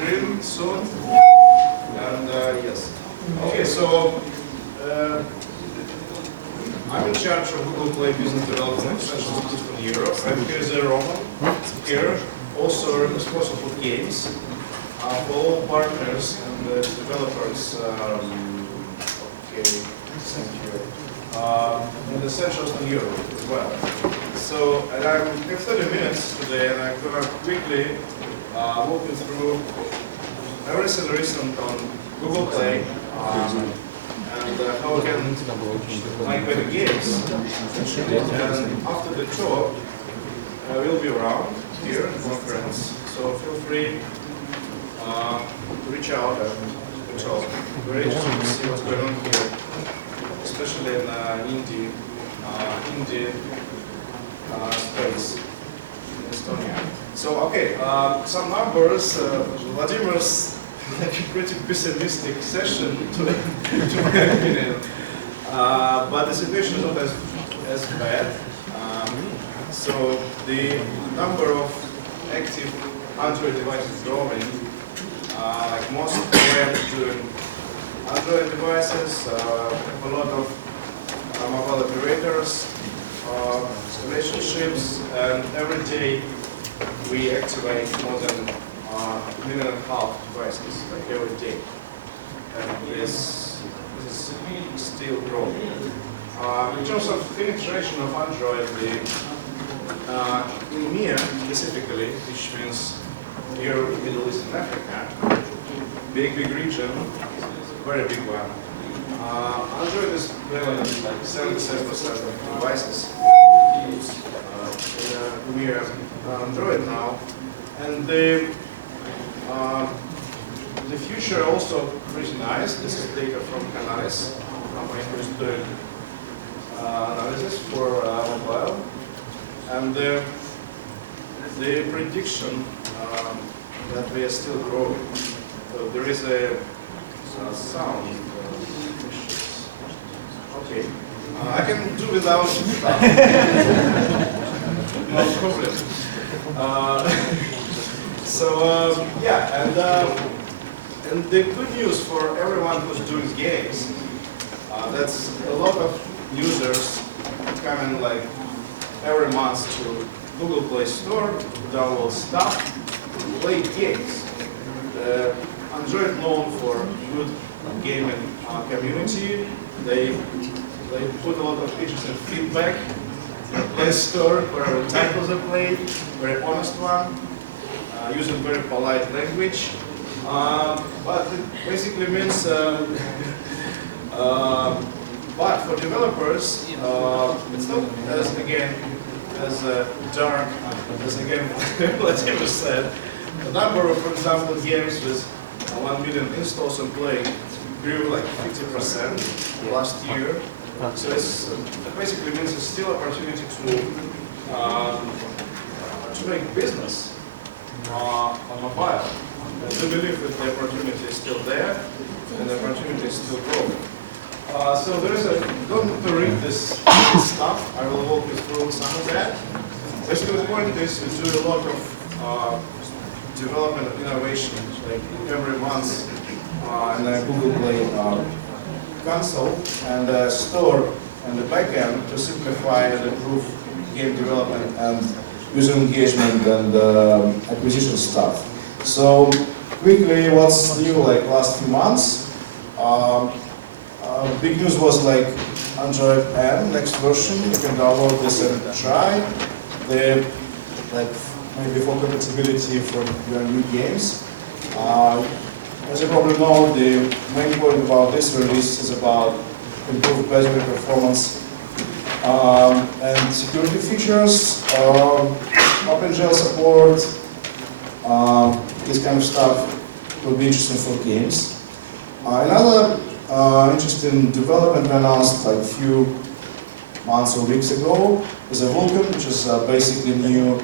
screen soon. And yes. Okay, so I'm in charge of Google Play Business Development Essentials in Europe. And here's Roman here, also responsible for games, for all partners and developers. Okay, thank you. And Essentials in Europe as well. So, and I have 30 minutes today, and I'm going to quickly walk you through everything recent on Google Play, and how we can make better games. And after the talk, we'll be around here at the conference, so feel free to reach out and talk. Very interested to see what's going on here, especially in indie space in Estonia. So, okay, some numbers. Vladimir's pretty pessimistic session, to my opinion. But the situation is not as bad. So the number of active Android devices is growing. Like most of the web doing Android devices, a lot of mobile operators, relationships, and every day we activate more than 1.5 million devices, like every day. And this is still growing. In terms of penetration of Android, in EMEA specifically, which means Europe, Middle East, and Africa, big region, very big one. Android is prevalent like 77% of devices use EMEA Android now, and the future also pretty nice. This is data from Canaris, company who is doing analysis for mobile, and the prediction that we are still growing. So there is a sound. Okay, I can do without. No problem. Yeah, and the good news for everyone who's doing games, that's a lot of users coming like every month to Google Play Store, download stuff, play games. Android known for good gaming community. They put a lot of interesting feedback in Play Store, wherever titles are played, very honest one, using very polite language. But it basically means, but for developers, it's not as dark as Vladimir said. The number of, for example, games with 1 million installs and play grew like 50% last year. So it basically means it's still opportunity to make business on mobile. And we believe that the opportunity is still there, and the opportunity is still growing. So there is don't need to read this stuff. I will walk you through some of that. Basically, the point is we do a lot of development of innovation, like every month in the Google Play console and store and the backend to simplify and improve game development and user engagement and acquisition stuff. So quickly, what's new like last few months? Big news was like Android N, next version. You can download this and try. The maybe for compatibility for your new games. As you probably know, the main point about this release is about improved battery performance and security features, OpenGL support, this kind of stuff will be interesting for games. Another interesting development we announced like a few months or weeks ago is a Vulkan, which is basically new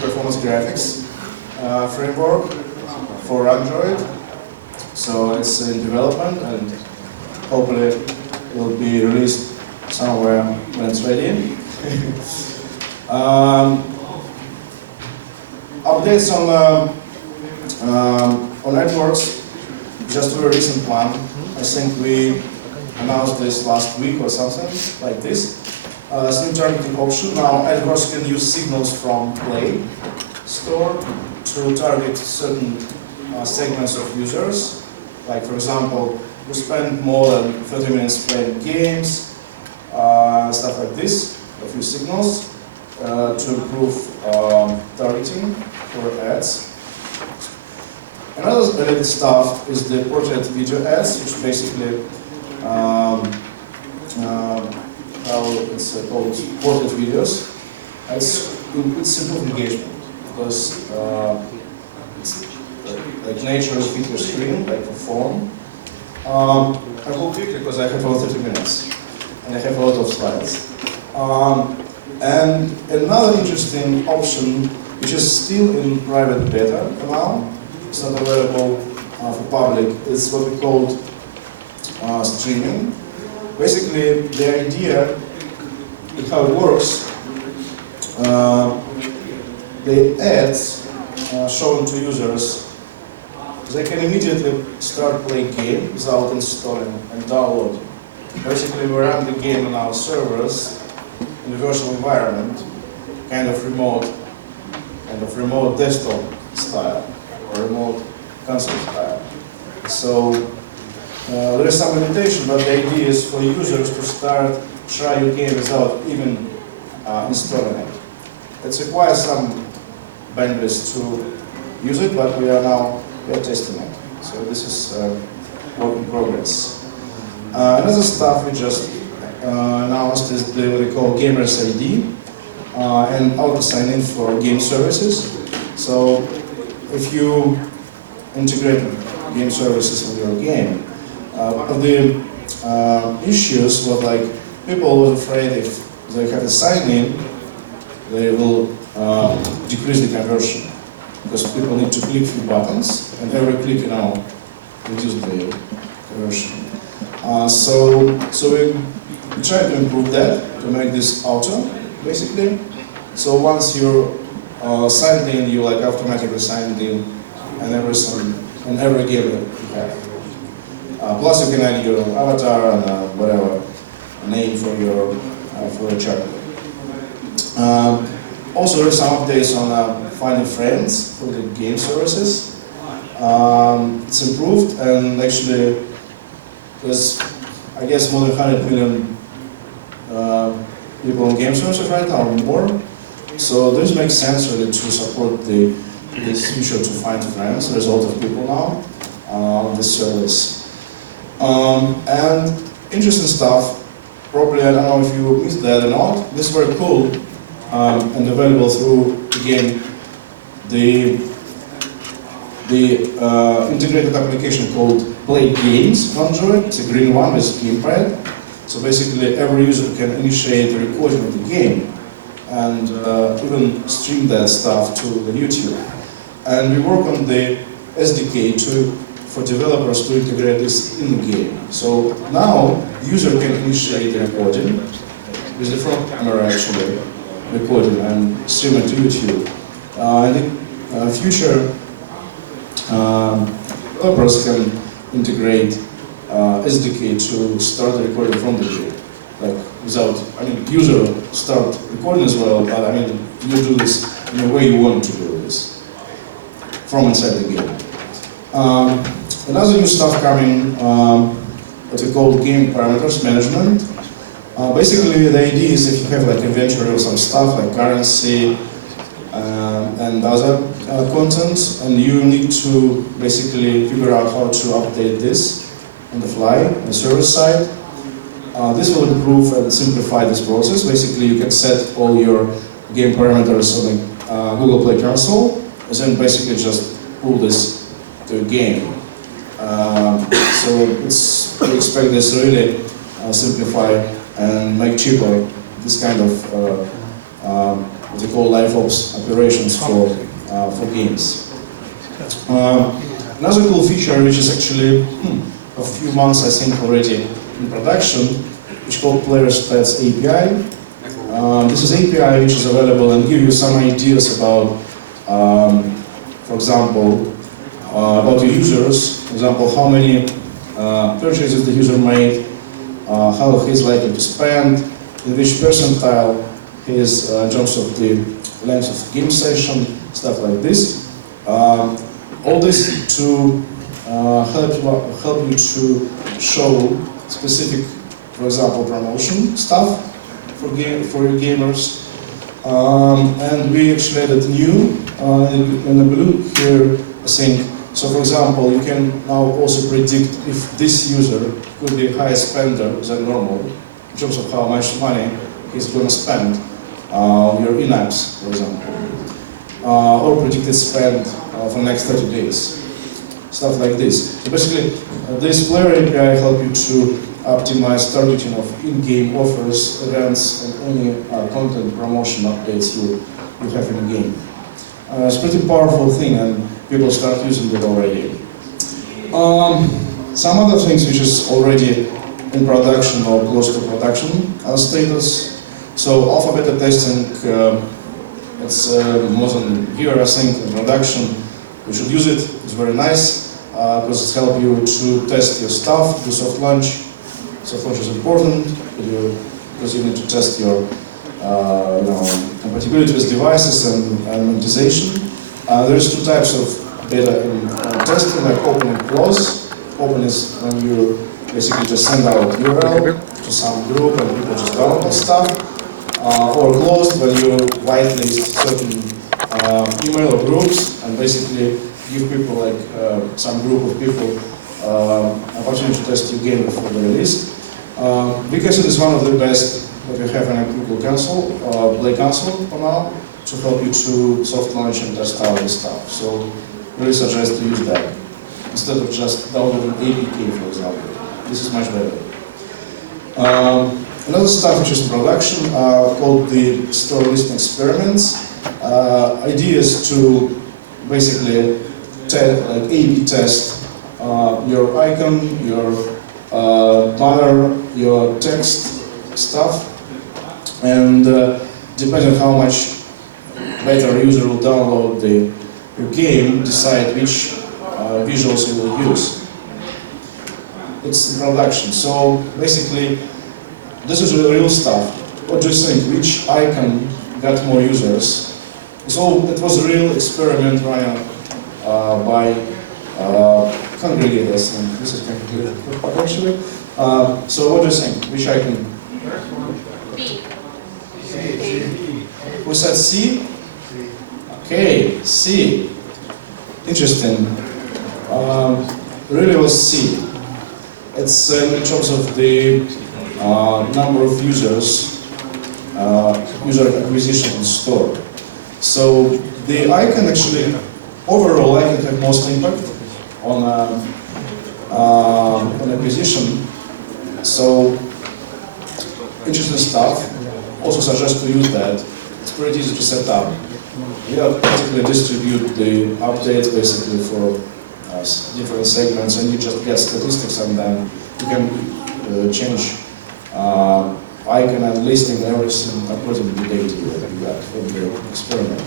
performance graphics framework for Android. So it's in development and hopefully will be released somewhere when it's ready. Updates on On AdWords, just a very recent one. I think we announced this last week or something like this. It's a new targeting option. Now AdWords can use signals from Play Store to target certain segments of users. Like for example, who spend more than 30 minutes playing games, stuff like this, a few signals to improve targeting for ads. Another related stuff is the portrait video ads, which basically how it's called portrait videos. It's simple engagement because it's like nature is fit your screen, like for phone. I will quickly because I have about 30 minutes and I have a lot of slides. And another interesting option, which is still in private beta for now, it's not available for public, is what we call streaming. Basically, the idea is how it works. The ads shown to users, they can immediately start playing game without installing and downloading. Basically, we run the game on our servers in a virtual environment, kind of remote desktop style or remote console style. So there is some limitation, but the idea is for users to try your game without even installing it. It requires some bandwidth to use it, but we are testing it. So this is work in progress. Another stuff we just announced is what they call Gamers ID and auto sign in for game services. So if you integrate game services with your game, one of the issues was like people were afraid if they have to sign in, they will decrease the conversion because people need to click few buttons and every click reduce the conversion. So we try to improve that to make this auto basically. So once you're signed in, you like automatically signed in and every game that you have. Plus you can add your avatar and whatever name for your chart. Also there are some updates on finding friends for the game services. It's improved and actually there's I guess more than 100 million people on game services right now or more. So this makes sense really to support this feature to find friends. There's a lot of people now on this service. And interesting stuff, probably I don't know if you missed that or not, this is very cool and available through, again, the integrated application called Play Games on Android. It's a green one with gamepad. So basically every user can initiate the recording of the game and even stream that stuff to the YouTube. And we work on the SDK for developers to integrate this in the game. So now user can initiate the recording with the front camera actually recording and stream it to YouTube. In the future, developers can integrate SDK to start the recording from the game. Like without, user start recording as well, but you do this in the way you want to do this from inside the game. Another new stuff coming, what we call game parameters management. Basically, the idea is if you have like inventory of some stuff like currency and other content, and you need to basically figure out how to update this on the fly on the server side. This will improve and simplify this process. Basically, you can set all your game parameters on the Google Play console, and then basically just pull this to a game. So we expect this to really simplify and make cheaper this kind of what they call live ops operations for games. Another cool feature, which is actually a few months I think already in production, which is called Player Stats API. This is API which is available and give you some ideas about, for example, about your users. For example, how many purchases the user made, how he's likely to spend, in which percentile he is in terms of the length of game session, stuff like this. All this to help you to show specific, for example, promotion stuff for your gamers. And we actually added new in the blue here, I think. So for example, you can now also predict if this user could be a higher spender than normal in terms of how much money he's going to spend on your in-apps, for example, or predicted spend for the next 30 days, stuff like this. So basically, this player API helps you to optimize targeting of in-game offers, events, and any content promotion updates you have in the game. It's a pretty powerful thing, and people start using it already. Some other things which is already in production or close to production status. So alpha beta testing, it's more than a year, I think, in production. You should use it. It's very nice because it helps you to test your stuff, do soft launch. Soft launch is important because you need to test your compatibility with devices and monetization. There's two types of beta in testing, like open and close. Open is when you basically just send out URL to some group and people just download stuff. Or closed when you whitelist certain email or groups and basically give people, like some group of people, opportunity to test your game before the release. Because it is one of the best that we have in a Google console, Play console for now, to help you to soft launch and test out this stuff. So really suggest to use that instead of just downloading APK, for example. This is much better. Another stuff which is in production called the store listing experiments. Idea is to basically A/B test your icon, your banner, your text stuff, and depending on how much later a user will download your game, decide which visuals you will use. It's in production, so basically this is the real stuff. What do you think? Which icon got more users? So it was a real experiment run by congregators, and this is congregated actually. So what do you think? Which icon? B. Who said C? Okay, C. Interesting. Really was C. It's in terms of the number of users, user acquisition in store. So the icon actually, overall icon have most impact on acquisition. So interesting stuff. Also suggest to use that. It's pretty easy to set up. You particularly distribute the updates basically for different segments, and you just get statistics, and then you can change icon and listing and everything according to the data you got from the experiment.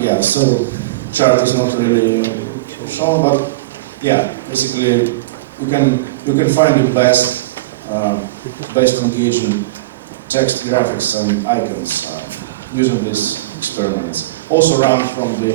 Yeah, so chart is not really shown, but yeah, basically you can find the best engaging text, graphics, and icons using these experiments. Also run from the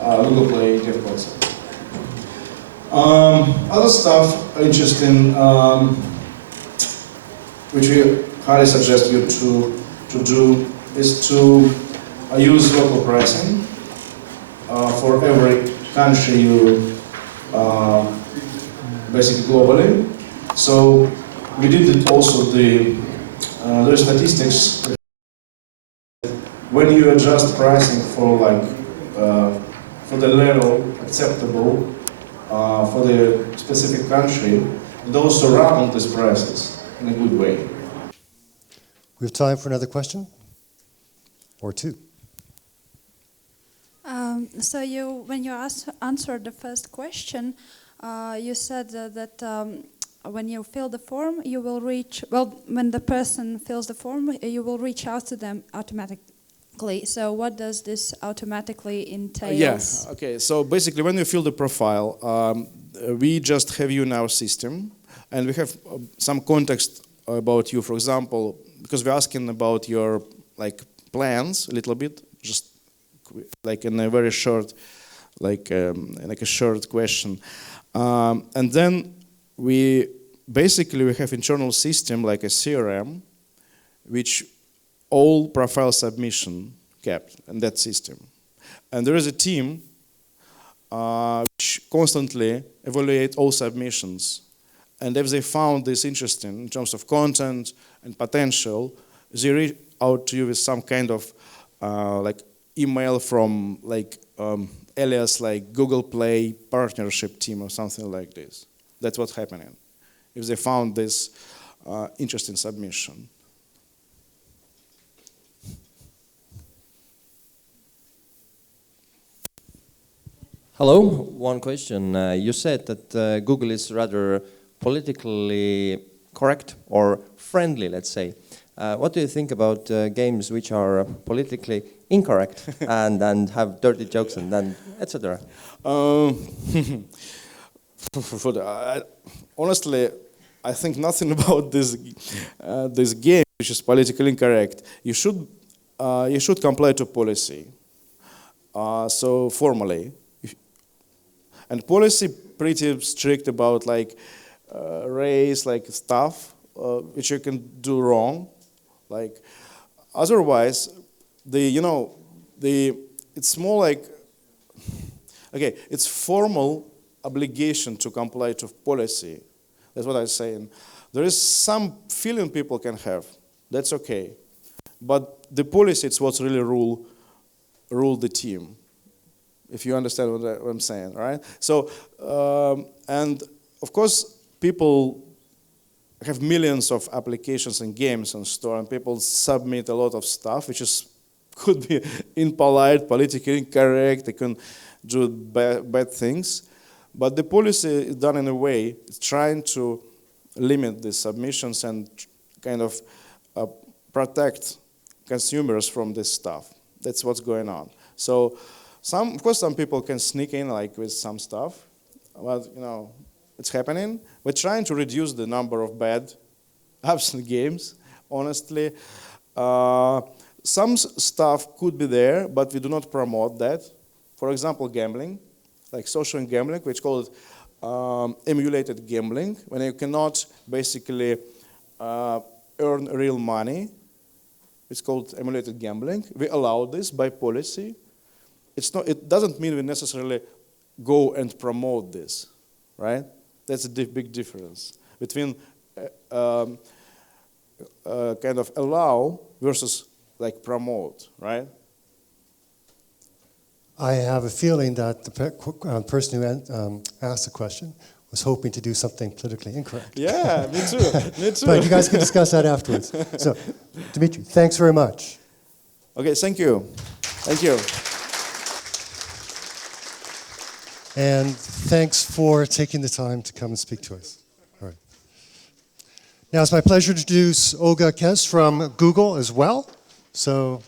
Google Play dev console. Other stuff interesting, which we highly suggest you to do, is to use local pricing for every country you basically globally. So we did it also there's statistics when you adjust pricing for for the level acceptable for the specific country, and also round these prices in a good way. We have time for another question or two. So when you answered the first question, you said that when you fill the form, you will reach, when the person fills the form, you will reach out to them So what does this automatically entail? Yeah, okay. So basically, when you fill the profile, we just have you in our system, and we have some context about you. For example, because we're asking about your plans a little bit, just like in a very short, like a short question, and then we have internal system like a CRM, which all profile submission kept in that system. And there is a team which constantly evaluate all submissions. And if they found this interesting in terms of content and potential, they reach out to you with some kind of email from alias like Google Play partnership team or something like this. That's what's happening. If they found this interesting submission. Hello, one question. You said that Google is rather politically correct or friendly, let's say. What do you think about games which are politically incorrect and have dirty jokes and then etc.? Honestly, I think nothing about this this game which is politically incorrect. You should comply to policy. So formally. And policy pretty strict about race, stuff which you can do wrong. Otherwise, it's more like it's formal obligation to comply to policy. That's what I'm saying. There is some feeling people can have. That's okay, but the policy it's what's really rule the team. If you understand what I'm saying, right? So, and of course, people have millions of applications and games on store, and people submit a lot of stuff, which could be impolite, politically incorrect. They can do bad things, but the policy is done in a way it's trying to limit the submissions and kind of protect consumers from this stuff. That's what's going on. So. Of course, some people can sneak in with some stuff, but it's happening. We're trying to reduce the number of bad apps and games. Honestly, some stuff could be there, but we do not promote that. For example, gambling, like social gambling, which called emulated gambling, when you cannot basically earn real money. It's called emulated gambling. We allow this by policy. It doesn't mean we necessarily go and promote this, right? That's a big difference between kind of allow versus promote, right? I have a feeling that the person who asked the question was hoping to do something politically incorrect. Yeah, me too. Me too. But you guys can discuss that afterwards. So, Dmitri, thanks very much. Okay, thank you. Thank you. And thanks for taking the time to come and speak to us. All right. Now it's my pleasure to introduce Olga Kes from Google as well. So